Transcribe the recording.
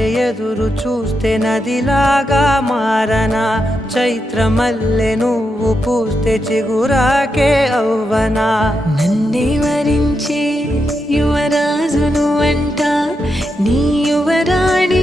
వలె ఎదురు చూస్తే నదిలాగా మారనా, చైత్రమల్లె నువ్వు పూస్తే చిగురాకే అవ్వనా. నన్నే వరించే యువరాజును అంట నీ